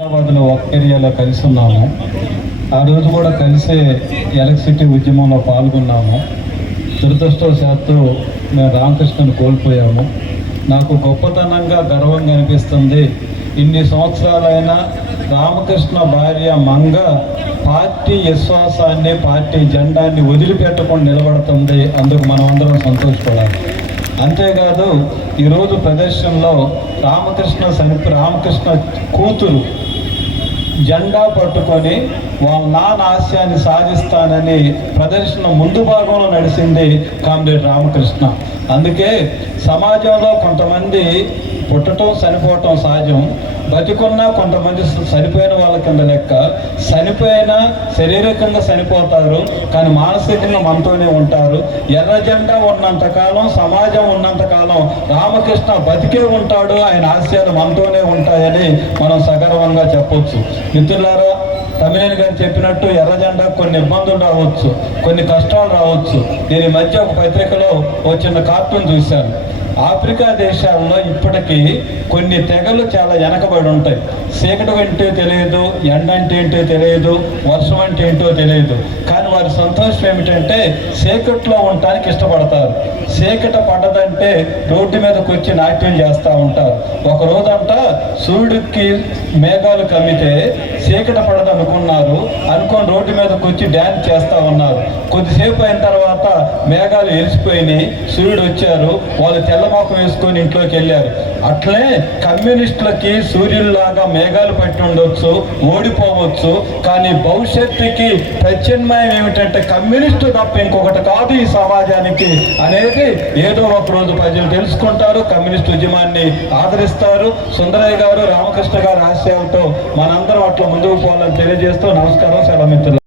హైదరాబాద్లో ఒక ఏరియాలో కలిసి ఉన్నాము ఆ రోజు కూడా కలిసే ఎలక్ట్రిసిటీ ఉద్యమంలో పాల్గొన్నాము. దురదృష్టవశాత్తు మేము రామకృష్ణను కోల్పోయాము. నాకు గొప్పతనంగా గర్వంగా అనిపిస్తుంది ఇన్ని సంవత్సరాలైనా రామకృష్ణ భార్య మంగ పార్టీ విశ్వాసాన్ని పార్టీ జెండాన్ని వదిలిపెట్టకుండా నిలబడుతుంది. అందుకు మనం అందరం సంతోషపడాలి. అంతేకాదు ఈరోజు ప్రదర్శనలో రామకృష్ణ సనిపి రామకృష్ణ కూతురు జెండా పట్టుకొని వాళ్ళ నాన్న ఆశయాన్ని సాధిస్తానని ప్రదర్శన ముందు భాగంలో నడిచింది కామ్రేడ్ రామకృష్ణ. అందుకే సమాజంలో కొంతమంది పుట్టడం చనిపోవటం సహజం. బతికున్నా కొంతమంది చనిపోయిన వాళ్ళ కింద లెక్క. చనిపోయిన శారీరకంగా చనిపోతారు కానీ మానసికంగా మనతోనే ఉంటారు. ఎర్ర జెండా ఉన్నంతకాలం సమాజం ఉన్నంతకాలం రామకృష్ణ బతికే ఉంటాడు ఆయన ఆశయాలు మనతోనే ఉంటాయని మనం సగర్వంగా చెప్పొచ్చు. మిత్రులారా తమిళని గారు చెప్పినట్టు ఎర్ర జెండా కొన్ని ఇబ్బందులు రావచ్చు కొన్ని కష్టాలు రావచ్చు. నేను ఈ మధ్య ఒక పత్రికలో ఒక చిన్న కార్టూన్ చూశాను. ఆఫ్రికా దేశాల్లో ఇప్పటికీ కొన్ని తెగలు చాలా వెనకబడి ఉంటాయి. చీకటి ఏంటో తెలియదు ఎండ అంటే ఏంటో తెలియదు వర్షం అంటే ఏంటో తెలియదు. కానీ వారి సంతోషం ఏమిటంటే చీకట్లో ఉండటానికి ఇష్టపడతారు. చీకట పడ్డదంటే రోడ్డు మీదకి వచ్చి నాట్యం చేస్తూ ఉంటారు. ఒక రోజంట సూర్యుడికి మేఘాలు కమ్మితే చీకట పడదు అనుకున్నారు అనుకొని రోడ్డు మీదకి వచ్చి డ్యాన్స్ చేస్తూ ఉన్నారు. కొద్దిసేపు అయిన తర్వాత మేఘాలు ఎలిసిపోయినాయి. సూర్యుడు వచ్చారు. వాళ్ళు తెల్ల తెల్లమోకం వేసుకొని ఇంట్లోకి వెళ్ళారు. అట్లే కమ్యూనిస్టులకి సూర్యుల్లాగా మేఘాలు పట్టి ఉండొచ్చు ఓడిపోవచ్చు కానీ భవిష్యత్తుకి ప్రత్యామ్నాయం ఏమిటంటే కమ్యూనిస్టు తప్ప ఇంకొకటి కాదు ఈ సమాజానికి అనేది ఏదో ఒక రోజు ప్రజలు తెలుసుకుంటారు కమ్యూనిస్ట్ ఉద్యమాన్ని ఆదరిస్తారు. సుందరయ్య గారు రామకృష్ణ గారు ఆశయాలతో మనందరం అట్లా ముందుకు పోవాలని తెలియజేస్తూ నమస్కారం సెలవు మిత్రులు.